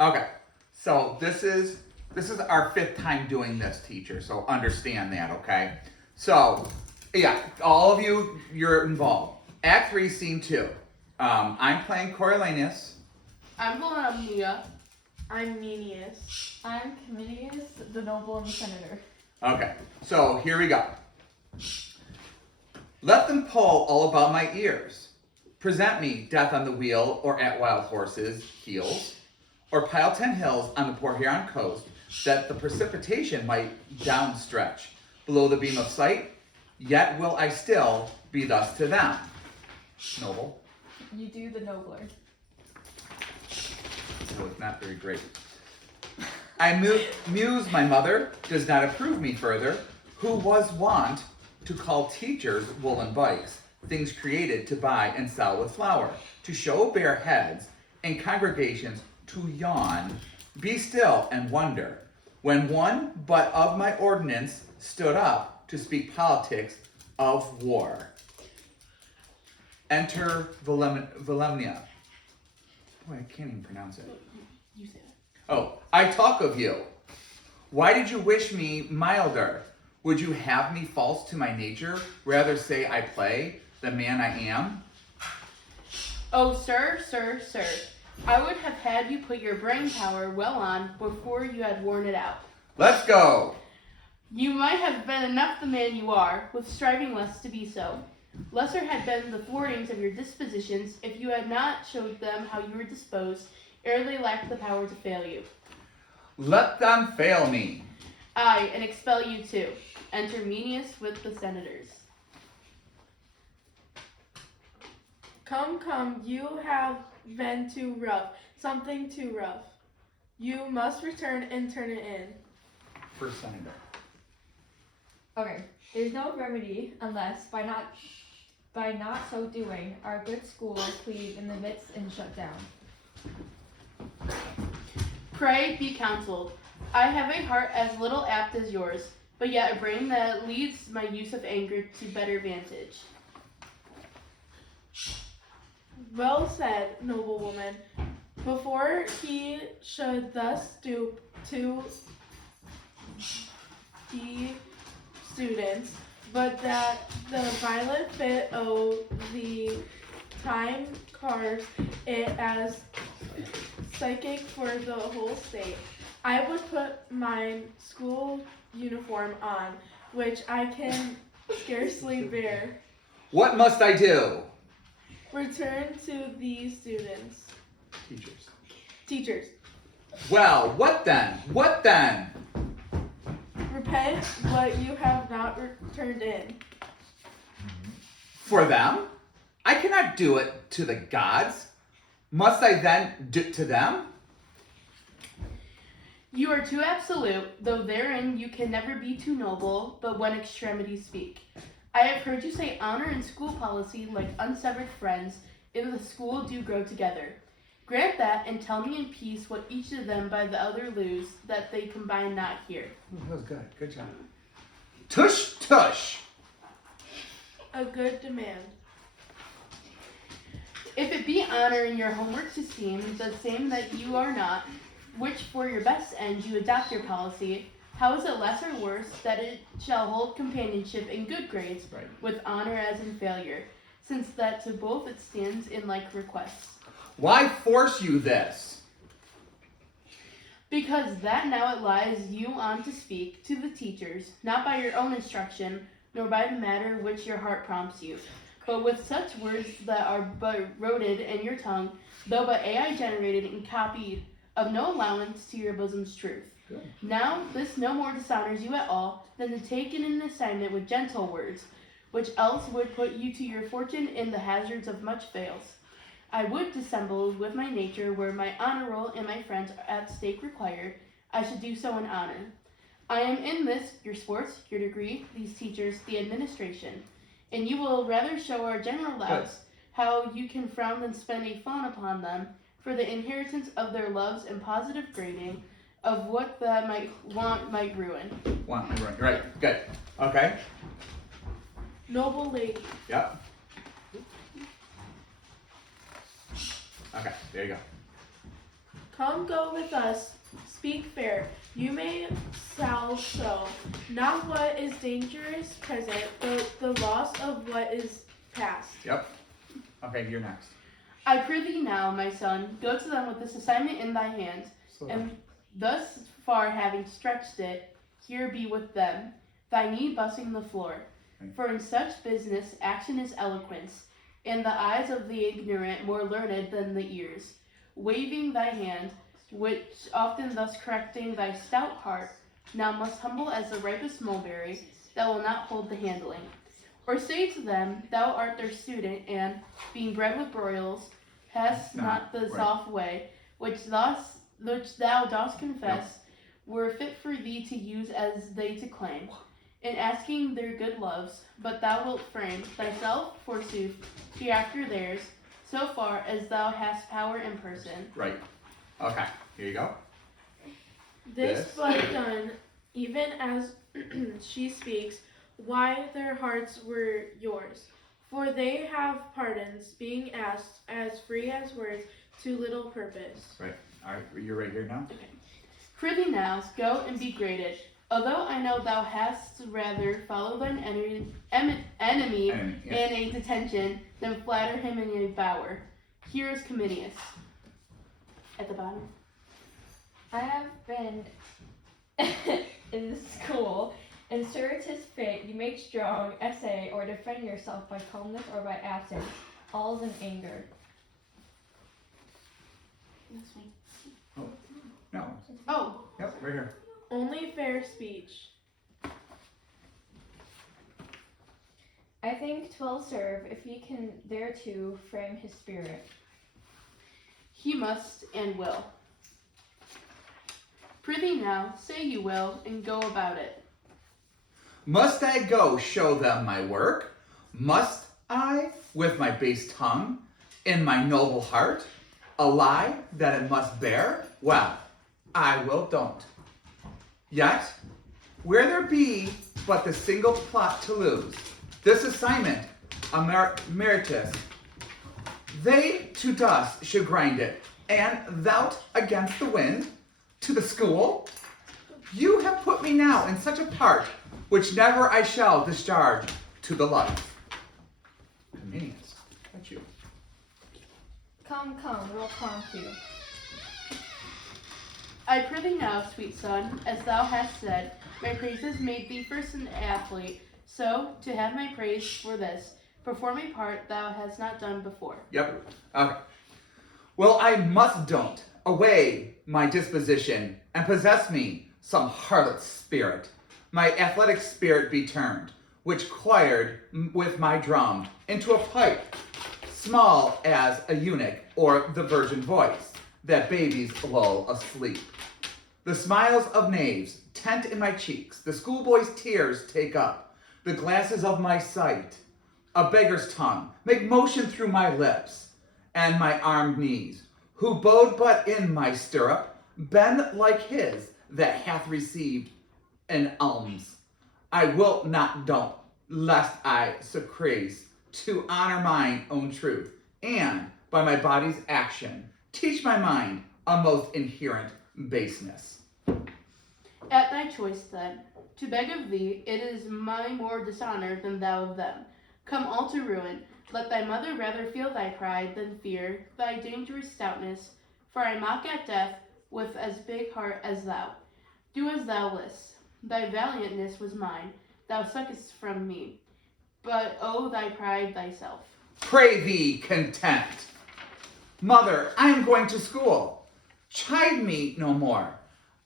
Okay, so this is our fifth time doing this, teacher. So understand that, okay? So yeah, all of you, you're involved. Act 3, Scene 2. I'm playing Coriolanus. I'm Volumnia. I'm Menius. I'm Cominius, the noble and the senator. Okay, so here we go. Let them pull all about my ears. Present me death on the wheel or at wild horses' heels, or pile 10 hills on the Port Huron coast, that the precipitation might down stretch below the beam of sight, yet will I still be thus to them. Noble. You do the nobler. So it's not very great. I muse my mother does not approve me further, who was wont to call teachers woolen bikes, things created to buy and sell with flour, to show bare heads, and congregations to yawn. Be still and wonder, when one but of my ordinance stood up to speak politics of war. Enter Volumnia. Boy, I can't even pronounce it. You say that. Oh, I talk of you. Why did you wish me milder? Would you have me false to my nature? Rather say I play the man I am? Oh, sir, I would have had you put your brain power well on before you had worn it out. Let's go. You might have been enough the man you are, with striving less to be so. Lesser had been the thwartings of your dispositions if you had not showed them how you were disposed, ere they lacked the power to fail you. Let them fail me. Aye, and expel you too. Enter Menius with the senators. Come, you have been too rough, something too rough. You must return and turn it in. First senator. Okay. There's no remedy unless by not so doing our good schools cleave in the midst and shut down. Pray be counseled. I have a heart as little apt as yours, but yet a brain that leads my use of anger to better vantage. Well said, noble woman. Before he should thus stoop to the students, but that the violent fit o' the time carves it as psychic for the whole state. I would put my school uniform on, which I can scarcely bear. What must I do? Return to the students. Teachers. Well, what then? What then? Repent what you have not turned in. For them? I cannot do it to the gods. Must I then do it to them? You are too absolute, though therein you can never be too noble, but when extremities speak. I have heard you say honor and school policy, like unsevered friends, in the school do grow together. Grant that, and tell me in peace what each of them by the other lose, that they combine not here. Ooh, that was good. Good job. Tush, tush. A good demand. If it be honor in your homework to seem the same that you are not, which for your best end you adopt your policy, how is it less or worse that it shall hold companionship in good grades, Right. with honor as in failure, since that to both it stands in like requests? Why force you this? Because that now it lies you on to speak to the teachers, not by your own instruction, nor by the matter which your heart prompts you, but with such words that are but roded in your tongue, though but AI generated and copied, of no allowance to your bosom's truth. Good. Now this no more dishonors you at all than to take in an assignment with gentle words, which else would put you to your fortune in the hazards of much fails. I would dissemble with my nature where my honor roll and my friends at stake require, I should do so in honor. I am in this, your sports, your degree, these teachers, the administration, and you will rather show our general louts how you can frown than spend a fawn upon them, for the inheritance of their loves and positive grading of what that might want might ruin. Right. Good. Okay. Noble lady. Yep. Okay. There you go. Come go with us, speak fair. You may shall so, not what is dangerous present, but the loss of what is past. Yep. Okay, you're next. I prithee now, my son, go to them with this assignment in thy hand, and thus far having stretched it, here be with them, thy knee bussing the floor. Right. For in such business action is eloquence, and the eyes of the ignorant more learned than the ears. Waving thy hand, which often thus correcting thy stout heart, now must humble as the ripest mulberry, that will not hold the handling. Or say to them, thou art their student, and, being bred with broils, hast not the right. soft way, which thou dost confess, were fit for thee to use as they to claim, in asking their good loves, but thou wilt frame thyself, forsooth, hereafter theirs, so far as thou hast power in person. Right. Okay, here you go. This Yes. but done, even as she speaks, why their hearts were yours. For they have pardons, being asked, as free as words, to little purpose. Right. All right, you're right here now. Prithee now, go and be graded. Although I know thou hast rather follow thine enemy And, yeah. in a detention than flatter him in a bower. Here is Cominius. At the bottom. I have been in school, and sir, 'tis fit you make strong essay or defend yourself by calmness or by absence, all's in anger. This one. No. Oh, Yep, right here. Only fair speech. I think 'twill serve if he can thereto frame his spirit. he must and will. Prithee now, say you will, and go about it. Must I go show them my work? Must I, with my base tongue, in my noble heart, a lie that it must bear? Well, I will don't. Yet, where there be but the single plot to lose, this assignment, a meritus, they to dust should grind it, and thou against the wind, to the school. You have put me now in such a part, which never I shall discharge to the life. Cominius, that's you. Come, we'll prompt you. I prithee now, sweet son, as thou hast said, my praises made thee first an athlete, so, to have my praise for this, perform a part thou hast not done before. Yep. Okay. Well, I must don't away my disposition and possess me some harlot spirit. My athletic spirit be turned, which choired with my drum into a pipe, small as a eunuch or the virgin voice that babies lull asleep. The smiles of knaves tent in my cheeks, the schoolboy's tears take up, the glasses of my sight, a beggar's tongue, make motion through my lips, and my armed knees, who bode but in my stirrup, bend like his that hath received an alms. I will not don't, lest I surcrease to honor mine own truth, and by my body's action, teach my mind a most inherent baseness. At thy choice, then, to beg of thee, it is my more dishonor than thou of them. Come all to ruin. Let thy mother rather feel thy pride than fear thy dangerous stoutness. For I mock at death with as big heart as thou. Do as thou list. Thy valiantness was mine. Thou suckest from me. But oh, thy pride thyself. Pray thee, content. Mother, I am going to school. Chide me no more.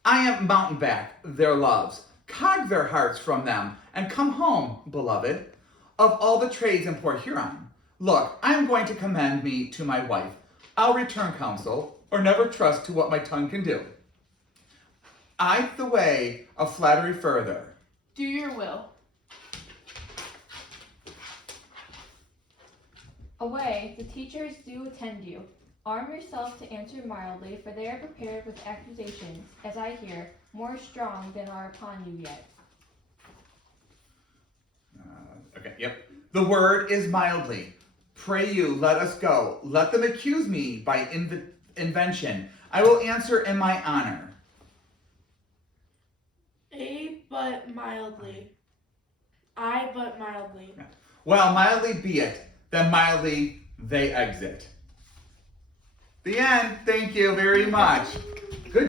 I am mountebank their loves. Cog their hearts from them, and come home, beloved, of all the trades in Port Huron. Look, I am going to commend me to my wife. I'll return counsel, or never trust to what my tongue can do. I the way of flattery further. Do your will. Away, the teachers do attend you. Arm yourself to answer mildly, for they are prepared with accusations, as I hear, more strong than are upon you yet. Okay, yep. The word is mildly. Pray you, let us go. Let them accuse me by invention. I will answer in my honor. A but mildly. I but mildly. Well, mildly be it, then mildly they exit. The end. Thank you very much.